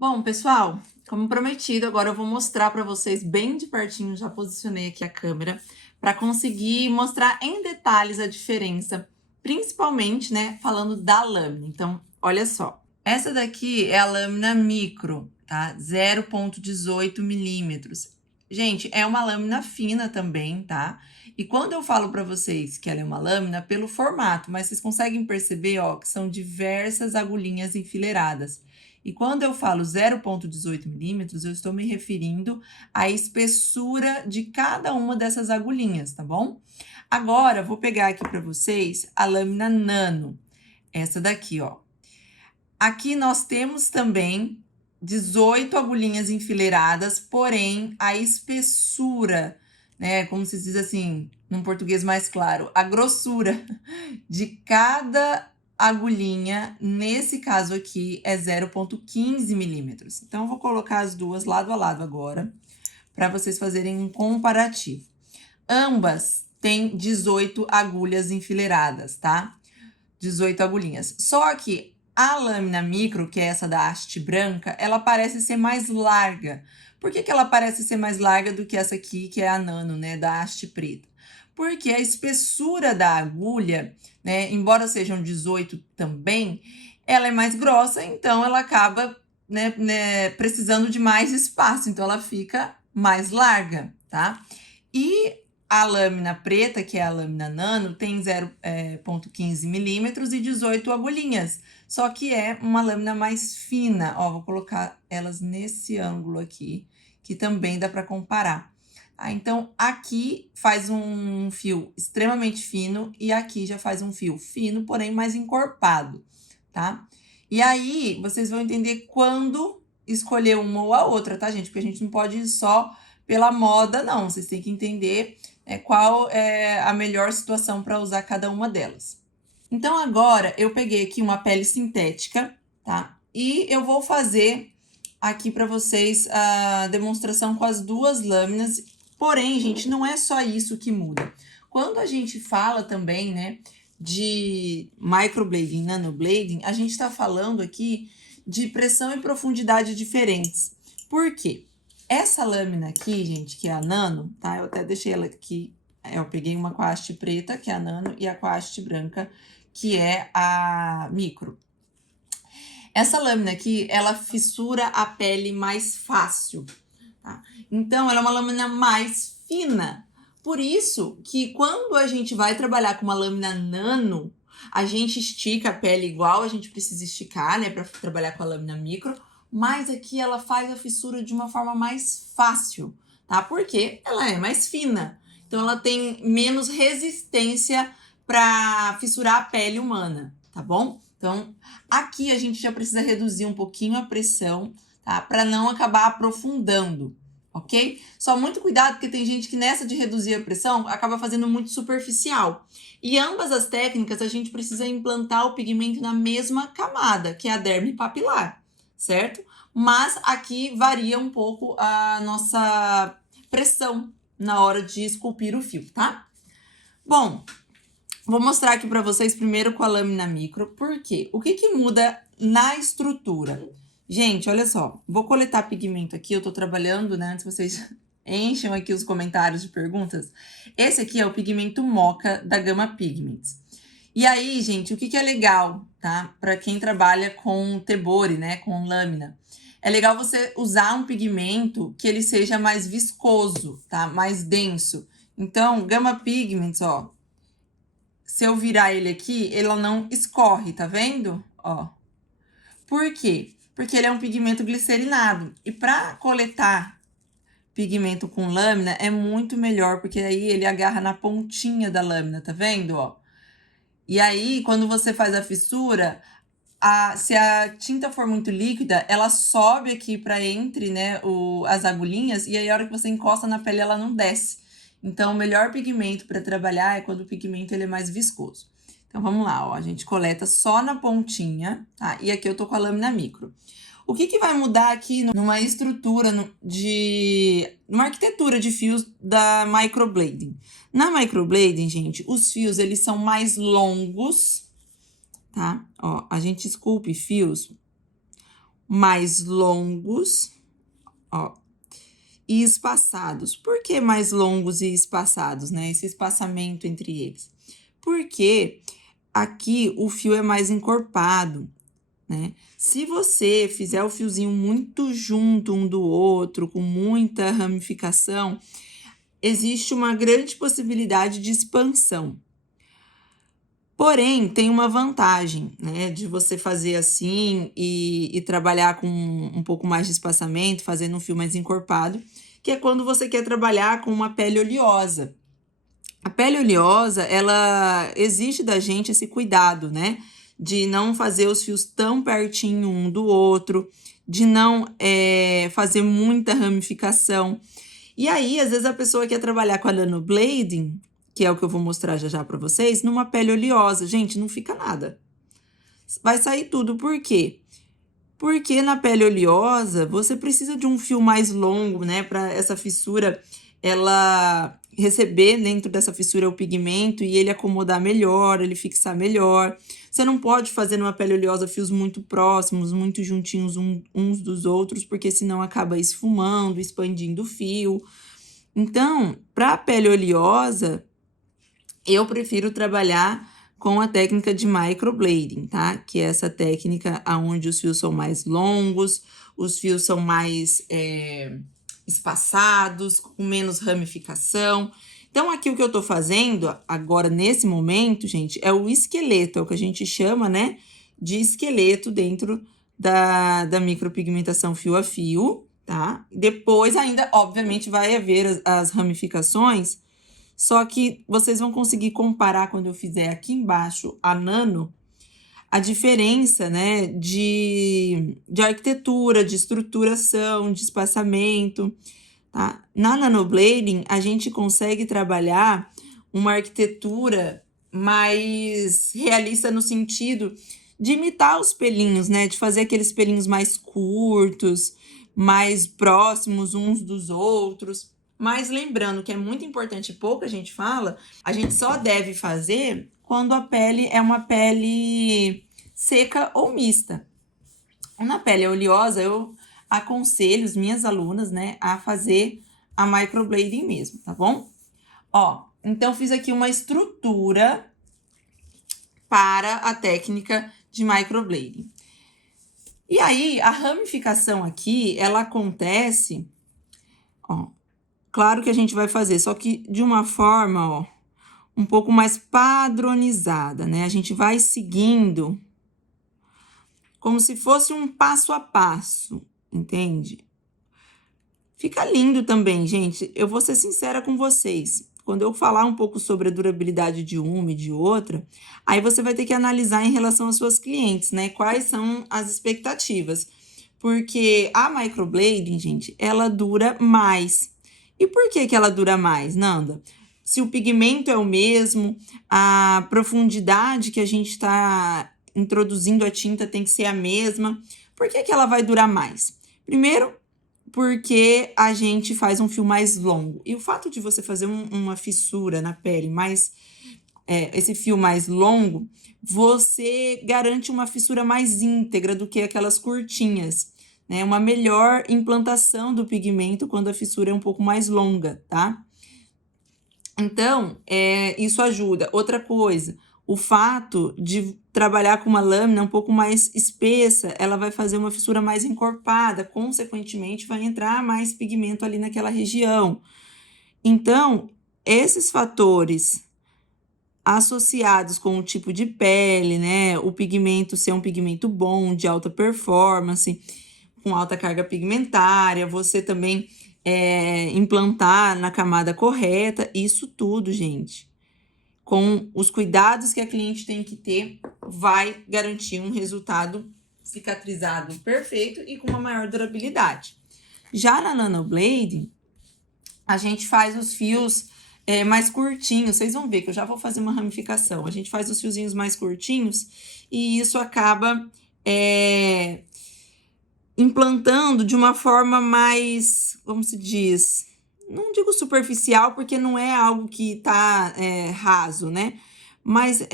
Bom, pessoal, como prometido, agora eu vou mostrar para vocês bem de pertinho, já posicionei aqui a câmera, para conseguir mostrar em detalhes a diferença, principalmente, né, falando da lâmina. Então, olha só. Essa daqui é a lâmina micro, tá? 0,18 milímetros. Gente, é uma lâmina fina também, tá? E quando eu falo para vocês que ela é uma lâmina, pelo formato, mas vocês conseguem perceber, ó, que são diversas agulhinhas enfileiradas. E quando eu falo 0,18 milímetros, eu estou me referindo à espessura de cada uma dessas agulhinhas, tá bom? Agora, vou pegar aqui para vocês a lâmina nano, essa daqui, ó. Aqui nós temos também 18 agulhinhas enfileiradas, porém a espessura, né, como se diz assim, num português mais claro, a grossura de cada agulhinha, nesse caso aqui, é 0,15 milímetros. Então, eu vou colocar as duas lado a lado agora, para vocês fazerem um comparativo. Ambas têm 18 agulhas enfileiradas, tá? 18 agulhinhas. Só que a lâmina micro, que é essa da haste branca, ela parece ser mais larga. Por que ela parece ser mais larga do que essa aqui, que é a nano, né, da haste preta? Porque a espessura da agulha, né, embora sejam 18 também, ela é mais grossa, então ela acaba, né, precisando de mais espaço, então ela fica mais larga, tá? E a lâmina preta, que é a lâmina nano, tem 0,15 milímetros e 18 agulhinhas. Só que é uma lâmina mais fina. Ó, vou colocar elas nesse ângulo aqui, que também dá para comparar. Então, aqui faz um fio extremamente fino e aqui já faz um fio fino, porém mais encorpado, tá? E aí, vocês vão entender quando escolher uma ou a outra, tá, gente? Porque a gente não pode ir só pela moda, não. Vocês têm que entender qual é a melhor situação para usar cada uma delas. Então, agora, eu peguei aqui uma pele sintética, tá? E eu vou fazer aqui para vocês a demonstração com as duas lâminas. Porém, gente, não é só isso que muda. Quando a gente fala também, né, de microblading, nanoblading, a gente está falando aqui de pressão e profundidade diferentes. Por quê? Essa lâmina aqui, gente, que é a nano, tá? Eu até deixei ela aqui. Eu peguei uma com a haste preta, que é a nano, e a com a haste branca, que é a micro. Essa lâmina aqui, ela fissura a pele mais fácil, tá? Então, ela é uma lâmina mais fina. Por isso que quando a gente vai trabalhar com uma lâmina nano, a gente estica a pele igual a gente precisa esticar, né, para trabalhar com a lâmina micro, mas aqui ela faz a fissura de uma forma mais fácil, tá? Porque ela é mais fina. Então, ela tem menos resistência para fissurar a pele humana, tá bom? Então, aqui a gente já precisa reduzir um pouquinho a pressão, tá? Para não acabar aprofundando, ok? Só muito cuidado, porque tem gente que nessa de reduzir a pressão acaba fazendo muito superficial. E ambas as técnicas a gente precisa implantar o pigmento na mesma camada, que é a derme papilar, certo? Mas aqui varia um pouco a nossa pressão na hora de esculpir o fio, tá? Bom, vou mostrar aqui para vocês primeiro com a lâmina micro, por quê? O que muda na estrutura? Gente, olha só, vou coletar pigmento aqui, eu tô trabalhando, né, antes vocês encham aqui os comentários de perguntas. Esse aqui é o pigmento Mocha da Gama Pigments. E aí, gente, o que é legal, tá? Para quem trabalha com tebore, né, com lâmina. É legal você usar um pigmento que ele seja mais viscoso, tá? Mais denso. Então, Gama Pigments, ó, se eu virar ele aqui, ele não escorre, tá vendo? Ó. Por quê? Porque ele é um pigmento glicerinado. E para coletar pigmento com lâmina é muito melhor, porque aí ele agarra na pontinha da lâmina, tá vendo? Ó. E aí, quando você faz a fissura, se a tinta for muito líquida, ela sobe aqui para entre, né, as agulhinhas, e aí a hora que você encosta na pele, ela não desce. Então, o melhor pigmento para trabalhar é quando o pigmento ele é mais viscoso. Então, vamos lá, ó, a gente coleta só na pontinha, tá? E aqui eu tô com a lâmina micro. O que vai mudar aqui numa estrutura, numa arquitetura de fios da microblading? Na microblading, gente, os fios, eles são mais longos, tá? Ó, a gente esculpe fios mais longos, ó, e espaçados. Por que mais longos e espaçados, né? Esse espaçamento entre eles. Porque aqui o fio é mais encorpado, né? Se você fizer o fiozinho muito junto um do outro, com muita ramificação, existe uma grande possibilidade de expansão. Porém, tem uma vantagem, né, de você fazer assim e trabalhar com um pouco mais de espaçamento, fazendo um fio mais encorpado, que é quando você quer trabalhar com uma pele oleosa. A pele oleosa, ela exige da gente esse cuidado, né, de não fazer os fios tão pertinho um do outro, de não fazer muita ramificação. E aí, às vezes, a pessoa quer trabalhar com a nanoblading, que é o que eu vou mostrar já já para vocês, numa pele oleosa. Gente, não fica nada. Vai sair tudo. Por quê? Porque na pele oleosa, você precisa de um fio mais longo, né? Para essa fissura, ela receber dentro dessa fissura o pigmento e ele acomodar melhor, ele fixar melhor. Você não pode fazer numa pele oleosa fios muito próximos, muito juntinhos uns dos outros, porque senão acaba esfumando, expandindo o fio. Então, para a pele oleosa, eu prefiro trabalhar com a técnica de microblading, tá? Que é essa técnica onde os fios são mais longos, os fios são mais espaçados, com menos ramificação. Então, aqui o que eu tô fazendo agora, nesse momento, gente, é o esqueleto, é o que a gente chama, né, de esqueleto dentro da micropigmentação fio a fio, tá? Depois ainda, obviamente, vai haver as ramificações, só que vocês vão conseguir comparar quando eu fizer aqui embaixo a nano, a diferença, né, de arquitetura, de estruturação, de espaçamento, tá? Na nanoblading, a gente consegue trabalhar uma arquitetura mais realista no sentido de imitar os pelinhos, né, de fazer aqueles pelinhos mais curtos, mais próximos uns dos outros. Mas lembrando que é muito importante, pouca gente fala, a gente só deve fazer quando a pele é uma pele seca ou mista. Na pele oleosa, eu aconselho as minhas alunas, né, a fazer a microblading mesmo, tá bom? Ó, então fiz aqui uma estrutura para a técnica de microblading. E aí, a ramificação aqui, ela acontece, ó, claro que a gente vai fazer, só que de uma forma, ó, um pouco mais padronizada, né? A gente vai seguindo como se fosse um passo a passo, entende? Fica lindo também, gente. Eu vou ser sincera com vocês. Quando eu falar um pouco sobre a durabilidade de uma e de outra, aí você vai ter que analisar em relação às suas clientes, né? Quais são as expectativas. Porque a microblading, gente, ela dura mais. E por que ela dura mais, Nanda? Se o pigmento é o mesmo, a profundidade que a gente está introduzindo a tinta tem que ser a mesma. Por que ela vai durar mais? Primeiro, porque a gente faz um fio mais longo. E o fato de você fazer uma fissura na pele, esse fio mais longo, você garante uma fissura mais íntegra do que aquelas curtinhas, né? Uma melhor implantação do pigmento quando a fissura é um pouco mais longa, tá? Então, isso ajuda. Outra coisa, o fato de trabalhar com uma lâmina um pouco mais espessa, ela vai fazer uma fissura mais encorpada, consequentemente vai entrar mais pigmento ali naquela região. Então, esses fatores associados com o tipo de pele, né, o pigmento ser um pigmento bom, de alta performance, com alta carga pigmentária, você também implantar na camada correta, isso tudo, gente, com os cuidados que a cliente tem que ter, vai garantir um resultado cicatrizado perfeito e com uma maior durabilidade. Já na nanoblading, a gente faz os fios mais curtinhos, vocês vão ver que eu já vou fazer uma ramificação. A gente faz os fiozinhos mais curtinhos e isso acaba implantando de uma forma mais, como se diz, não digo superficial, porque não é algo que tá raso, né? Mas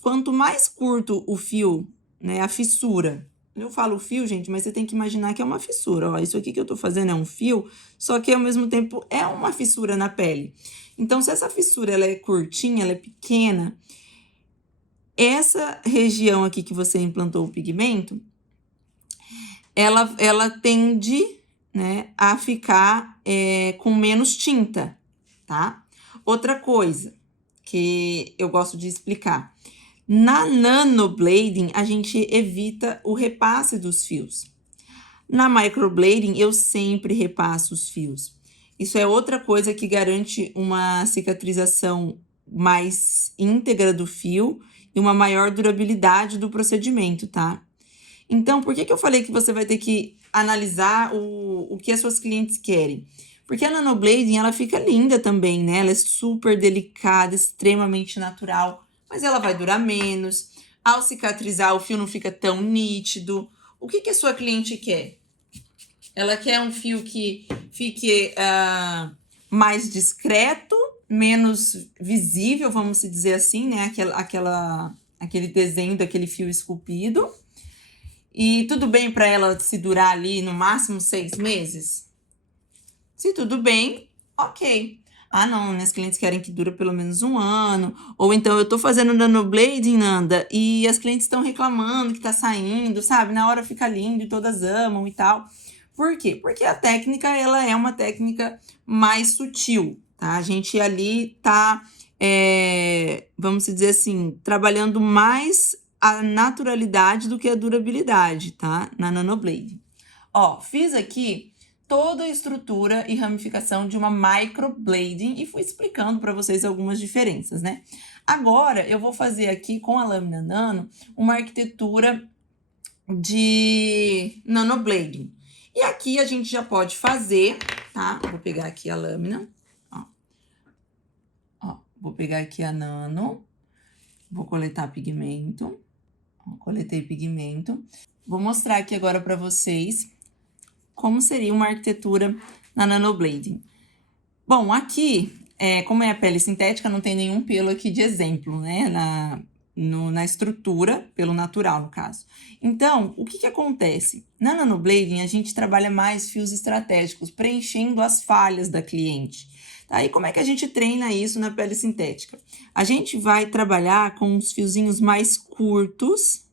quanto mais curto o fio, né, a fissura, Eu falo fio, gente, mas você tem que imaginar que é uma fissura. Ó, isso aqui que eu tô fazendo é um fio, só que ao mesmo tempo é uma fissura na pele. Então, se essa fissura ela é curtinha, ela é pequena, essa região aqui que você implantou o pigmento, ela tende, né, a ficar com menos tinta, tá? Outra coisa que eu gosto de explicar. Na nanoblading, a gente evita o repasse dos fios. Na microblading, eu sempre repasso os fios. Isso é outra coisa que garante uma cicatrização mais íntegra do fio e uma maior durabilidade do procedimento, tá? Então, por que eu falei que você vai ter que analisar o que as suas clientes querem? Porque a nanoblading, ela fica linda também, né? Ela é super delicada, extremamente natural, mas ela vai durar menos. Ao cicatrizar, o fio não fica tão nítido. O que a sua cliente quer? Ela quer um fio que fique mais discreto, menos visível, vamos dizer assim, né? Aquele desenho daquele fio esculpido. E tudo bem para ela se durar ali no máximo 6 meses? Se tudo bem, ok. Ah, não, minhas clientes querem que dure pelo menos 1 ano. Ou então, eu tô fazendo nanoblading, Nanda, e as clientes estão reclamando que tá saindo, sabe? Na hora fica lindo e todas amam e tal. Por quê? Porque a técnica, ela é uma técnica mais sutil, tá? A gente ali tá, vamos dizer assim, trabalhando mais a naturalidade do que a durabilidade, tá? Na nanoblading. Ó, fiz aqui toda a estrutura e ramificação de uma microblading e fui explicando para vocês algumas diferenças, né? Agora, eu vou fazer aqui com a lâmina nano uma arquitetura de nanoblading. E aqui a gente já pode fazer, tá? Vou pegar aqui a lâmina, ó, vou pegar aqui a nano, vou coletar pigmento, ó, coletei pigmento. Vou mostrar aqui agora para vocês como seria uma arquitetura na nanoblading. Bom, aqui, como é a pele sintética, não tem nenhum pelo aqui de exemplo, né? Na estrutura, pelo natural, no caso. Então, o que acontece? Na nanoblading, a gente trabalha mais fios estratégicos, preenchendo as falhas da cliente. Tá? E como é que a gente treina isso na pele sintética? A gente vai trabalhar com os fiozinhos mais curtos.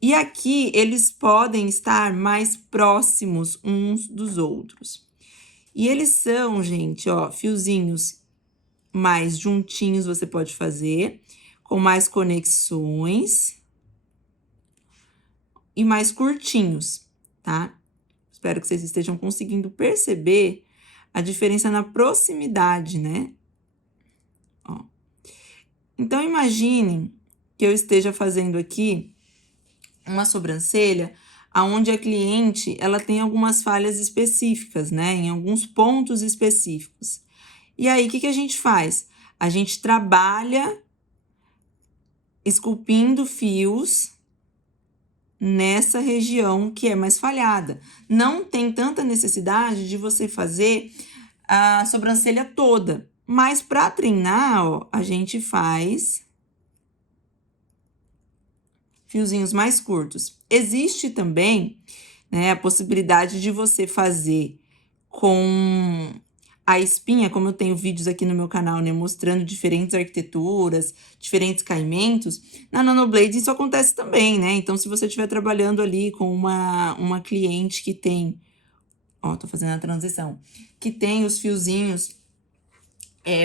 E aqui, eles podem estar mais próximos uns dos outros. E eles são, gente, ó, fiozinhos mais juntinhos você pode fazer, com mais conexões e mais curtinhos, tá? Espero que vocês estejam conseguindo perceber a diferença na proximidade, né? Ó. Então, imagine que eu esteja fazendo aqui uma sobrancelha onde a cliente, ela tem algumas falhas específicas, né? Em alguns pontos específicos. E aí, o que a gente faz? A gente trabalha esculpindo fios nessa região que é mais falhada. Não tem tanta necessidade de você fazer a sobrancelha toda. Mas para treinar, ó, a gente faz fiozinhos mais curtos. Existe também, né, a possibilidade de você fazer com a espinha, como eu tenho vídeos aqui no meu canal, né, mostrando diferentes arquiteturas, diferentes caimentos, na nanoblading isso acontece também, né? Então, se você estiver trabalhando ali com uma cliente que tem, ó, tô fazendo a transição, que tem os fiozinhos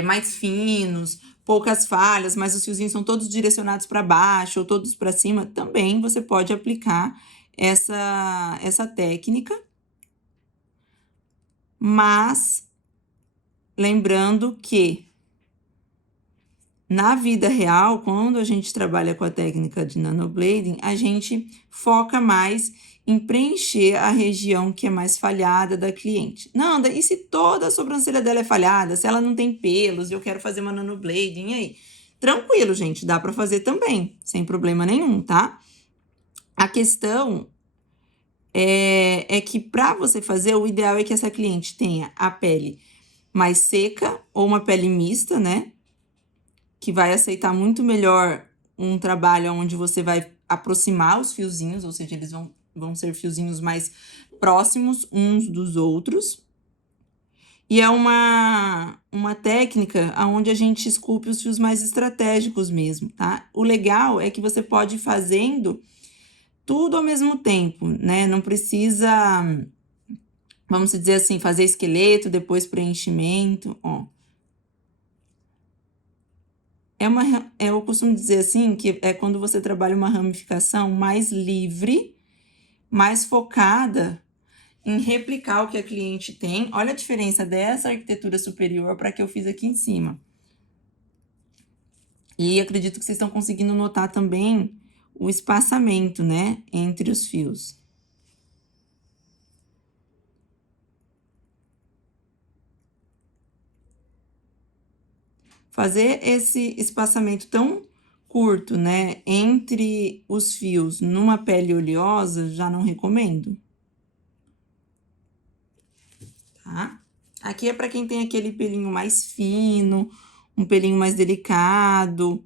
mais finos, poucas falhas, mas os fiozinhos são todos direcionados para baixo ou todos para cima, também você pode aplicar essa técnica, mas lembrando que na vida real, quando a gente trabalha com a técnica de nanoblading, a gente foca mais em preencher a região que é mais falhada da cliente. Nanda, e se toda a sobrancelha dela é falhada, se ela não tem pelos e eu quero fazer uma nanoblading, e aí? Tranquilo, gente, dá para fazer também, sem problema nenhum, tá? A questão é que para você fazer, o ideal é que essa cliente tenha a pele mais seca ou uma pele mista, né? Que vai aceitar muito melhor um trabalho onde você vai aproximar os fiozinhos, ou seja, eles vão ser fiozinhos mais próximos uns dos outros. E é uma técnica onde a gente esculpe os fios mais estratégicos mesmo, tá? O legal é que você pode ir fazendo tudo ao mesmo tempo, né? Não precisa, vamos dizer assim, fazer esqueleto, depois preenchimento, ó. Eu costumo dizer assim, que é quando você trabalha uma ramificação mais livre, mais focada em replicar o que a cliente tem. Olha a diferença dessa arquitetura superior para a que eu fiz aqui em cima. E acredito que vocês estão conseguindo notar também o espaçamento, né, entre os fios. Fazer esse espaçamento tão curto, né, entre os fios numa pele oleosa, já não recomendo. Tá? Aqui é para quem tem aquele pelinho mais fino, um pelinho mais delicado,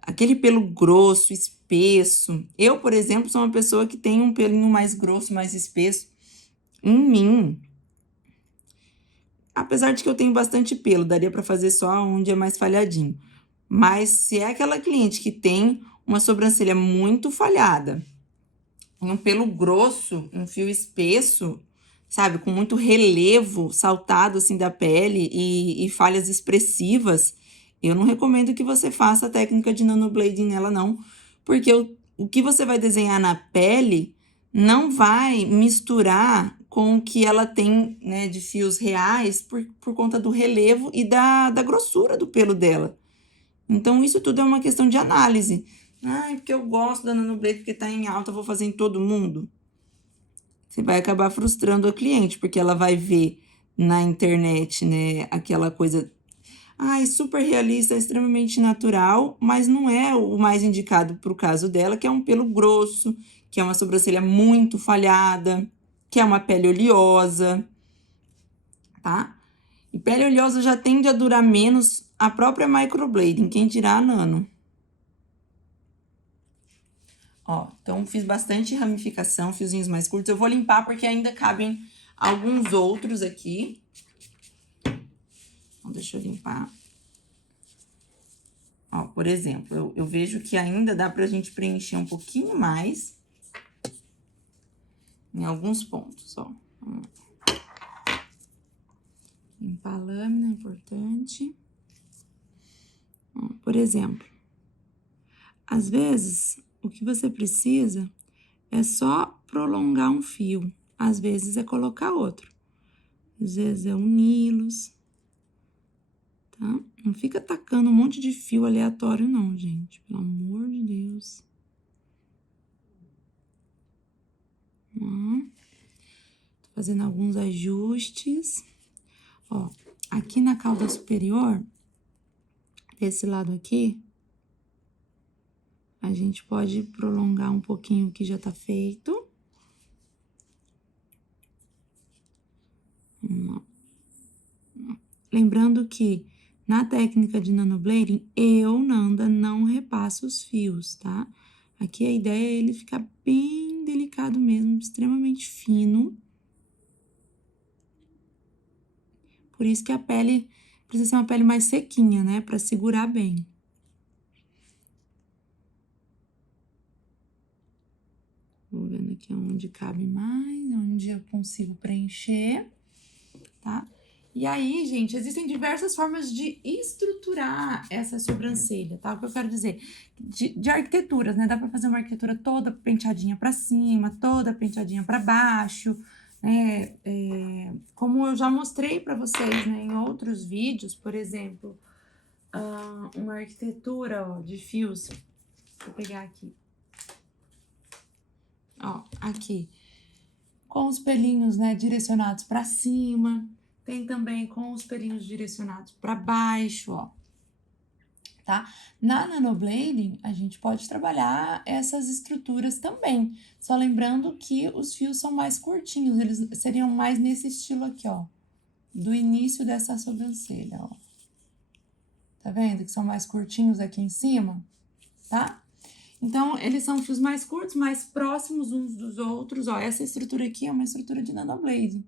aquele pelo grosso, espesso. Eu, por exemplo, sou uma pessoa que tem um pelinho mais grosso, mais espesso em mim. Apesar de que eu tenho bastante pelo, daria para fazer só onde é mais falhadinho. Mas se é aquela cliente que tem uma sobrancelha muito falhada, um pelo grosso, um fio espesso, sabe, com muito relevo saltado assim da pele e falhas expressivas, eu não recomendo que você faça a técnica de nanoblading nela não, porque o que você vai desenhar na pele não vai misturar com o que ela tem, né, de fios reais por conta do relevo e da grossura do pelo dela. Então, isso tudo é uma questão de análise. Ah, porque eu gosto da nanoblade porque tá em alta, vou fazer em todo mundo. Você vai acabar frustrando a cliente, porque ela vai ver na internet, né, aquela coisa, super realista, extremamente natural, mas não é o mais indicado para o caso dela, que é um pelo grosso, que é uma sobrancelha muito falhada, que é uma pele oleosa, tá? E pele oleosa já tende a durar menos a própria microblading, quem dirá a nano. Ó, então fiz bastante ramificação, fiozinhos mais curtos. Eu vou limpar porque ainda cabem alguns outros aqui. Então, deixa eu limpar. Ó, por exemplo, eu vejo que ainda dá pra gente preencher um pouquinho mais em alguns pontos, ó. Limpar a lâmina, é importante. Ó, por exemplo, às vezes, o que você precisa é só prolongar um fio. Às vezes, é colocar outro. Às vezes, é uni-los. Tá? Não fica tacando um monte de fio aleatório, não, gente. Pelo amor de Deus. Ó. Tô fazendo alguns ajustes. Ó, aqui na cauda superior, desse lado aqui, a gente pode prolongar um pouquinho o que já tá feito. Lembrando que na técnica de nanoblading, eu, Nanda, não repasso os fios, tá? Aqui a ideia é ele ficar bem delicado mesmo, extremamente fino. Por isso que a pele precisa ser uma pele mais sequinha, né? Pra segurar bem. Vou vendo aqui onde cabe mais, onde eu consigo preencher, tá? E aí, gente, existem diversas formas de estruturar essa sobrancelha, tá? O que eu quero dizer? De arquiteturas, né? Dá pra fazer uma arquitetura toda penteadinha pra cima, toda penteadinha pra baixo, né? Como eu já mostrei pra vocês, né, em outros vídeos, por exemplo, uma arquitetura, ó, de fios. Vou pegar aqui. Ó, aqui. Com os pelinhos, né, direcionados pra cima. Tem também com os pelinhos direcionados para baixo, ó, tá? Na nanoblading, a gente pode trabalhar essas estruturas também. Só lembrando que os fios são mais curtinhos, eles seriam mais nesse estilo aqui, ó. Do início dessa sobrancelha, ó. Tá vendo que são mais curtinhos aqui em cima, tá? Então, eles são fios mais curtos, mais próximos uns dos outros. Ó, essa estrutura aqui é uma estrutura de nanoblade.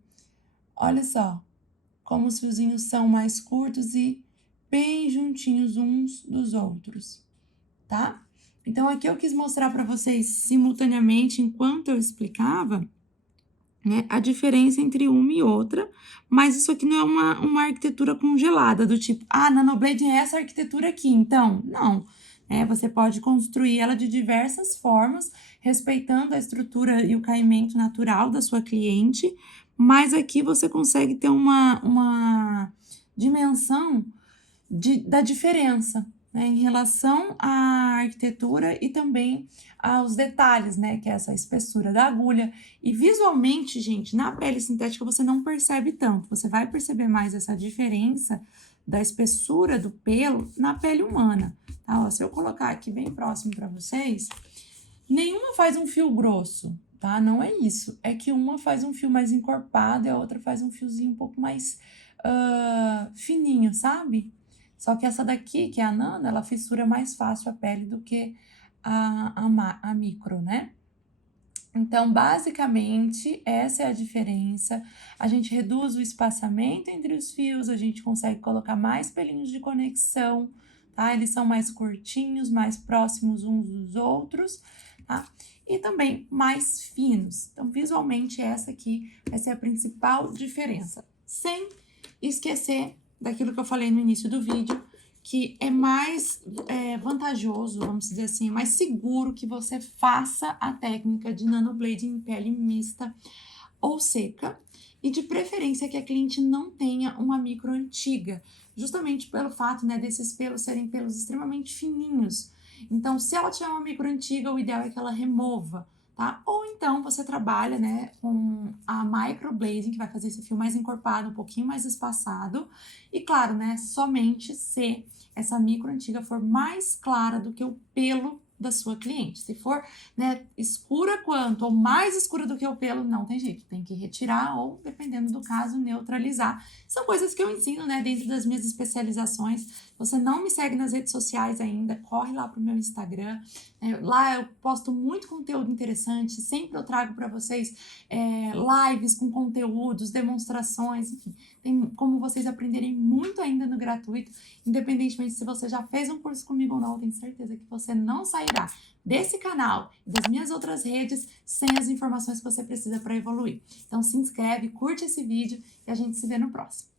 Olha só como os fiozinhos são mais curtos e bem juntinhos uns dos outros, tá? Então, aqui eu quis mostrar para vocês simultaneamente, enquanto eu explicava, né, a diferença entre uma e outra, mas isso aqui não é uma arquitetura congelada, do tipo, nanoblade é essa arquitetura aqui, então, não. Você pode construir ela de diversas formas, respeitando a estrutura e o caimento natural da sua cliente, mas aqui você consegue ter uma dimensão da diferença, né, em relação à arquitetura e também aos detalhes, né, que é essa espessura da agulha. E visualmente, gente, na pele sintética você não percebe tanto, você vai perceber mais essa diferença da espessura do pelo na pele humana, tá? Ó, se eu colocar aqui bem próximo para vocês, nenhuma faz um fio grosso, tá? Não é isso, é que uma faz um fio mais encorpado e a outra faz um fiozinho um pouco mais fininho, sabe? Só que essa daqui, que é a nano, ela fissura mais fácil a pele do que a micro, né? Então, basicamente, essa é a diferença. A gente reduz o espaçamento entre os fios, a gente consegue colocar mais pelinhos de conexão, tá? Eles são mais curtinhos, mais próximos uns dos outros, tá? E também mais finos. Então, visualmente, essa aqui vai ser a principal diferença. Sem esquecer daquilo que eu falei no início do vídeo, que é mais vantajoso, vamos dizer assim, mais seguro que você faça a técnica de nanoblade em pele mista ou seca, e de preferência que a cliente não tenha uma micro antiga, justamente pelo fato, né, desses pelos serem pelos extremamente fininhos. Então, se ela tiver uma micro antiga, o ideal é que ela remova, tá? Ou então você trabalha, né, com a microblading, que vai fazer esse fio mais encorpado, um pouquinho mais espaçado. E claro, né, somente se essa micro antiga for mais clara do que o pelo da sua cliente. Se for, né, escura quanto ou mais escura do que o pelo, não tem jeito, tem que retirar ou, dependendo do caso, neutralizar. São coisas que eu ensino, né, dentro das minhas especializações. Se você não me segue nas redes sociais ainda, corre lá pro meu Instagram. Lá eu posto muito conteúdo interessante, sempre eu trago para vocês lives com conteúdos, demonstrações, enfim, tem como vocês aprenderem muito ainda no gratuito, independentemente se você já fez um curso comigo ou não, eu tenho certeza que você não sairá desse canal e das minhas outras redes sem as informações que você precisa para evoluir. Então se inscreve, curte esse vídeo e a gente se vê no próximo.